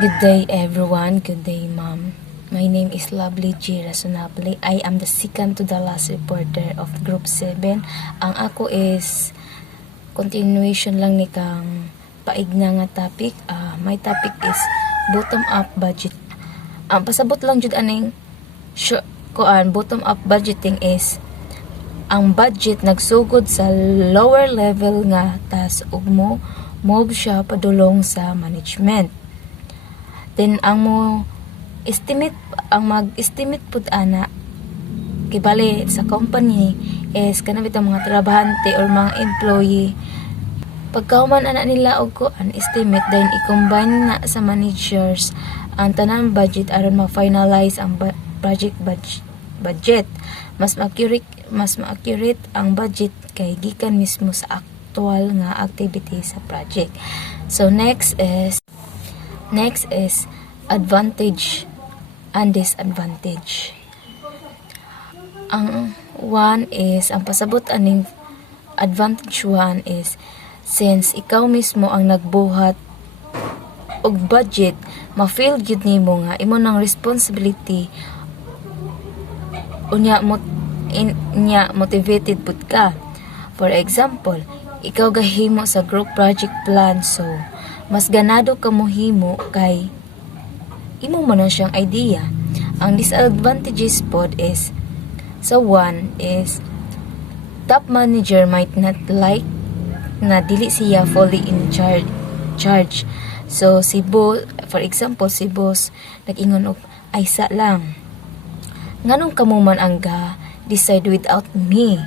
Good day everyone, good day ma'am. My name is Lovely G. Razonable. I am the second to the last reporter of Group 7. Ang ako is continuation lang ni kang paigna nga topic. My topic is bottom up budget. Ang pasabot lang jud aning bottom up budgeting is ang budget nagsugod sa lower level nga tas ug move siya padulong sa management. Then ang mag-estimate pud ana kibali sa company is kanabit ang mga trabahante or mga employee. Pagkauman ana nila og kuan estimate, then i-combine na sa managers ang tanang budget aron ma-finalize ang project budget. Mas accurate ang budget kay gikan mismo sa actual nga activity sa project. So next is advantage and disadvantage. Ang pasabot aning advantage 1 is since ikaw mismo ang nagbuhat og budget, ma-feel gyud nimo nga imo nang responsibility unya motivated pud ka. For example, ikaw gahimo sa group project plan, so mas ganado ka mohimo kay imo man siyang idea. Ang disadvantages pod is top manager might not like na dili siya fully in charge. So for example si boss nag-ingon og ay sa lang nganong kamo man ang ga decide without me.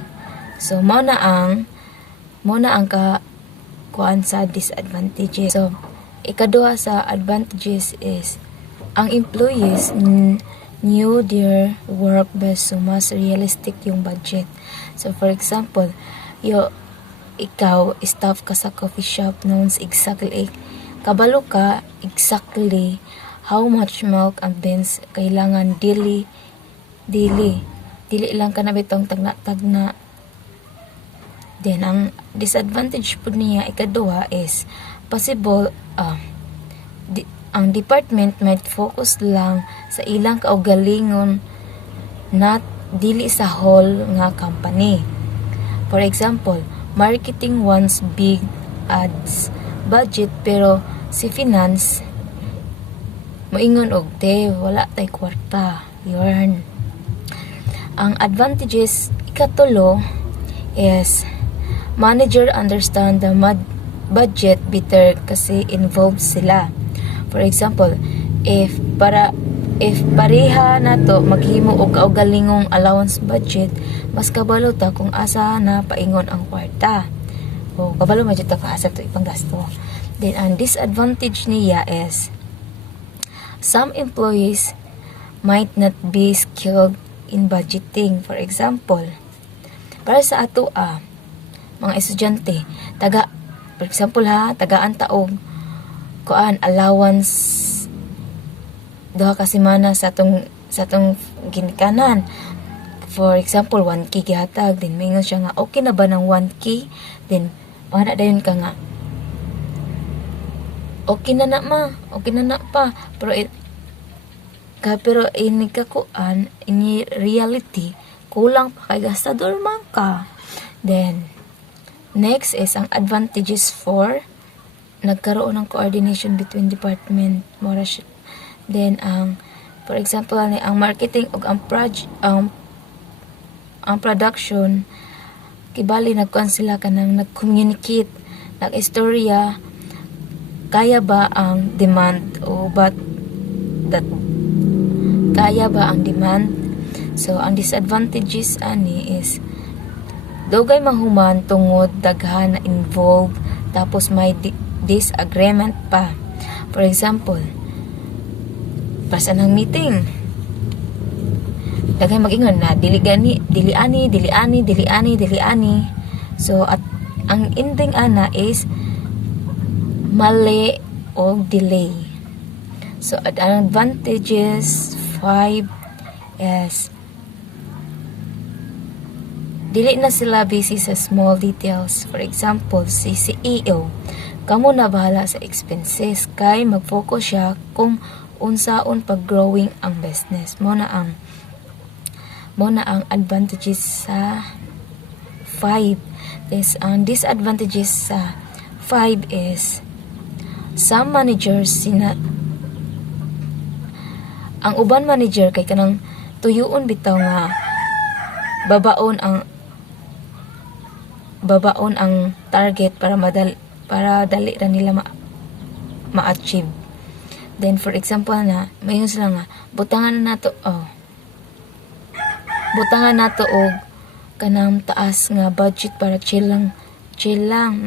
So mao na ang kuan sa disadvantages. So ikaduha sa advantages is ang employees knew their work best, so mas realistic yung budget. So for example, ikaw staff ka sa coffee shop, knows exactly how much milk and beans kailangan dili lang ka na bitong tagna. Then ang disadvantage po niya ikaduha is possible ang department might focus lang sa ilang kaugalingon not dili sa whole nga company. For example, marketing wants big ads budget pero si finance moingon og wala tay kwarta. Yarn. Ang advantages ikatulo is manager understand the budget better kasi involved sila. For example, if pareha nato maghimo og kaugalingong allowance budget, mas kabalo ta kung asa na paingon ang kwarta. O kabalo man jud ta kung asa to ipanggasto. Then ang disadvantage niya is some employees might not be skilled in budgeting. For example, para sa ato mga estudyante, for example tagaan taog kuan allowance duha ka semana sa atong ginikanan. For example, 1K gihatag, then mingon siya nga okay na ba ng 1K? Then wala dayon ka nga okay na pa pero ini ka kuan ini reality kulang pa kay gastador man ka. Then next is ang advantages for nagkaroon ng coordination between department. Then for example ang marketing ug ang production kibali nagkuan sila kanang nag-communicate, nag-istorya kaya ba ang demand kaya ba ang demand. So ang disadvantages ani is dugay mahuman tungod daghan na involved tapos may disagreement pa. For example, basta ng meeting daghay mag-ingon na dili ani. So at ang ending ana is mali o delay. So at ang advantages 5 is dili na sila busy sa small details. For example, si CEO kamo na bahala sa expenses kay mag-focus siya kung unsaon pag-growing ang business. Mo na ang advantages sa 5. Ang disadvantages sa 5 is some managers ang uban manager kay kanang tuyuon bitaw nga babaon ang target para dali ra nila ma-achieve. Then for example na mayon sila nga butangan nato og kanang taas nga budget para chill lang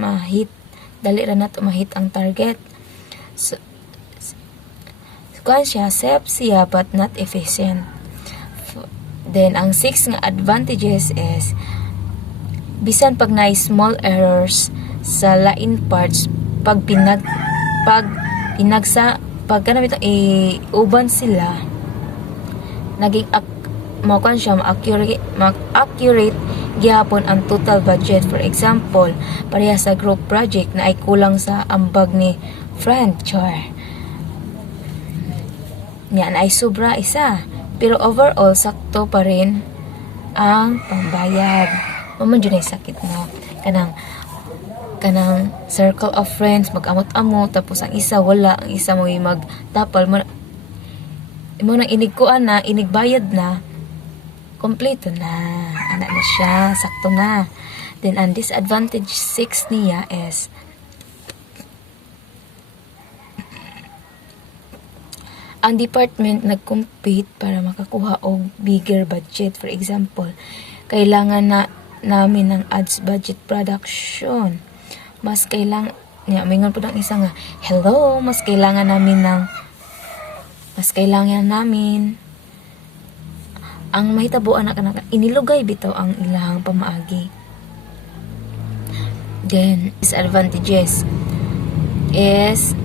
dali ra nato ma-hit ang target. So kuan siya safe siya but not efficient. Then ang 6 nga advantages is bisan pag na small errors sa lain parts pag kanang uban sila naging accurate gihapon ang total budget. For example, pareha sa group project na ay kulang sa ambag ni friend char yan ay sobra isa, pero overall sakto pa rin ang pambayad. Maman dyan ay sakit no, kanang circle of friends mag-amot-amot tapos ang isa wala, ang isa mo magtapal mo nang inigbayad na kompleto na anak na siya, sakto na. Then ang disadvantage 6 niya is ang department nag-compete para makakuha og bigger budget. For example, kailangan namin ng ads budget production. Mas kailangan mingon po ng isa nga, hello, mas kailangan namin ang mahitabuan na inilugay bitaw ang ilahang pamaagi. Then disadvantages is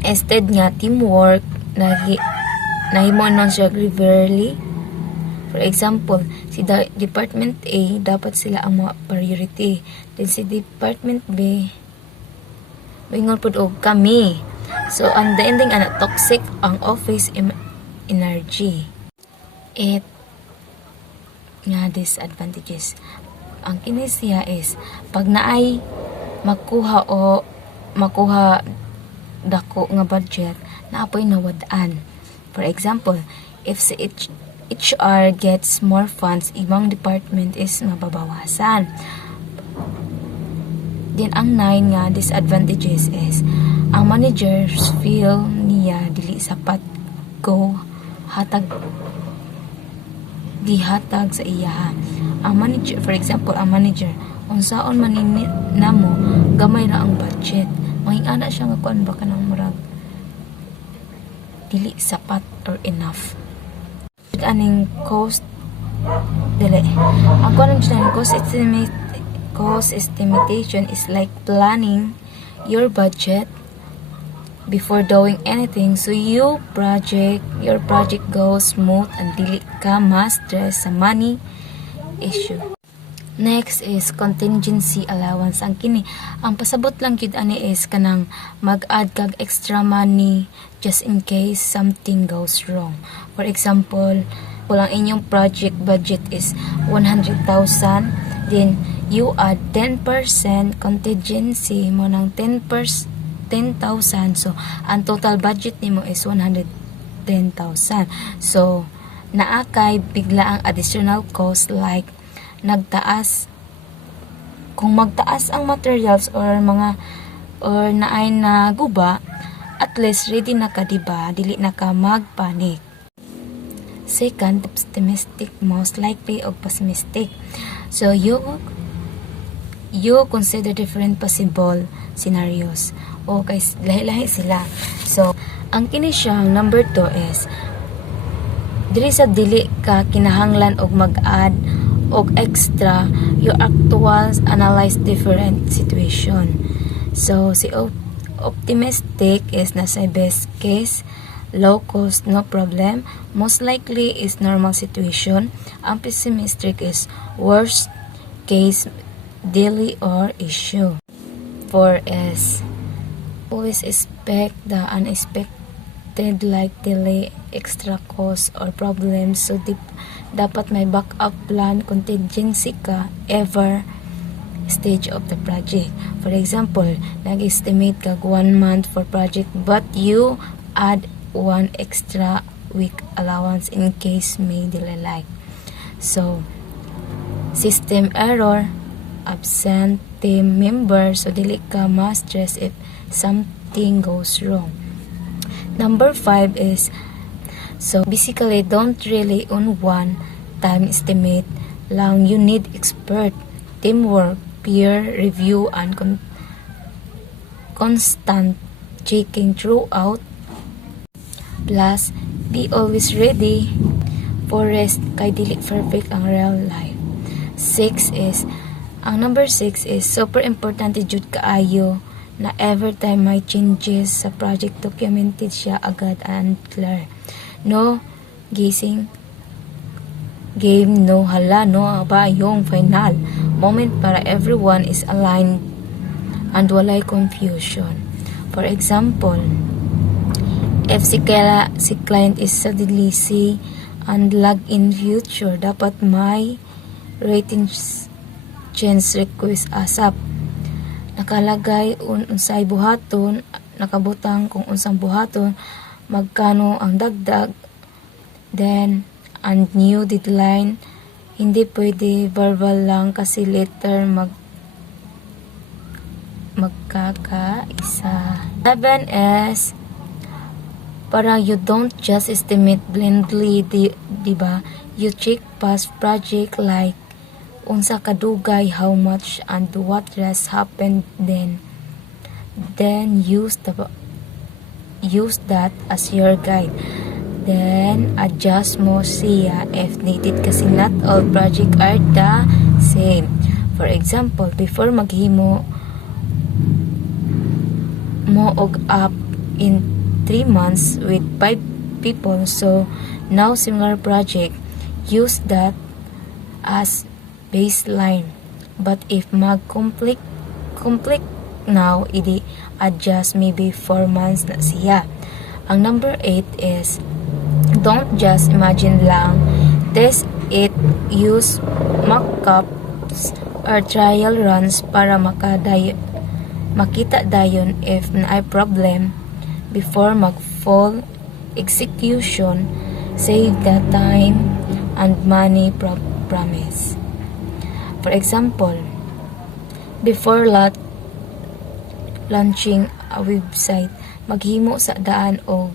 instead nga teamwork nahimo siya severely. For example, si Department A, dapat sila ang mga priority. Then si Department B, mingon po og kami. So, ang the ending, toxic ang office energy. Nga disadvantages. Ang kinesiya is, pag naay makuha dako nga budget, naapoy nawadaan. For example, if si HR gets more funds, ibang department is mababawasan. Then ang 9 nga disadvantages is ang managers feel niya dili sapat gihatag sa iya. Ang manager, for example, unsaon man namo gamay ra ang budget, mahingana siya nga kuan ba kanang murag dili sapat or enough. Aning cost estimation is like planning your budget before doing anything so your project goes smooth and dili ka ma-stress sa money issue. Next is contingency allowance. Ang pasabot lang gid ani is kanang mag-add kag extra money just in case something goes wrong. For example, kung ang inyong project budget is 100,000, then you add 10% contingency mo ng 10,000. So, ang total budget nimo is 110,000. So, naakay bigla ang additional cost like kung magtaas ang materials or naay na guba, at least ready na ka, diba? Dili na ka magpanik. Second, optimistic, most likely, o pessimistic. So, you consider different possible scenarios. Okay, lahi-lahi sila. So, ang kini siyang number 2 is dili ka kinahanglan og mag-add og extra, you actuals analyze different situation. So, si optimistic is nasa best case, low cost, no problem. Most likely is normal situation. Ang pessimistic is worst case, daily or issue. 4 is always expect the unexpected like delay, extra cost, or problems. So, dapat may backup plan, contingency ka ever stage of the project. For example, nag-estimate kag 1 month for project but you add 1 extra week allowance in case may delay. So, system error, absent team member, so dili ka ma-stress if something goes wrong. Number 5 is, so basically don't rely on one time estimate lang. You need expert, teamwork, peer review, and constant checking throughout. Plus, be always ready for rest kay dili perfect ang real life. Number 6 is super importante jud kaayo na every time may changes sa project, documented siya agad and clear. No guessing game, no hala, no ba yung final moment para everyone is aligned and walay confusion. For example, if si client is suddenly see and log in future, dapat may rating change request ASAP. Nakalagay unsay buhaton, nakabutang kung unsang buhaton, magkano ang dagdag, then and new deadline. Hindi pwede verbal lang kasi later magkakaisa. 7 is para you don't just estimate blindly, diba? You check past project like unsa kadugay, how much, and what has happened, then use that as your guide. Then, adjust mo siya if needed kasi not all project are the same. For example, before maghimo mo og app in 3 months with 5 people, so now similar project, use that as baseline. But if mag-complete now, idi adjust maybe 4 months na siya. Ang number 8 is don't just imagine lang, test it, use mock-ups or trial runs para makita dayon if naay problem before mag-full execution. Save the time and money promise. For example, before launching a website, maghimo sa daan o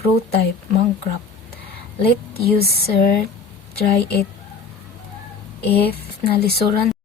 prototype Minecraft. Let user try it. If nalisuran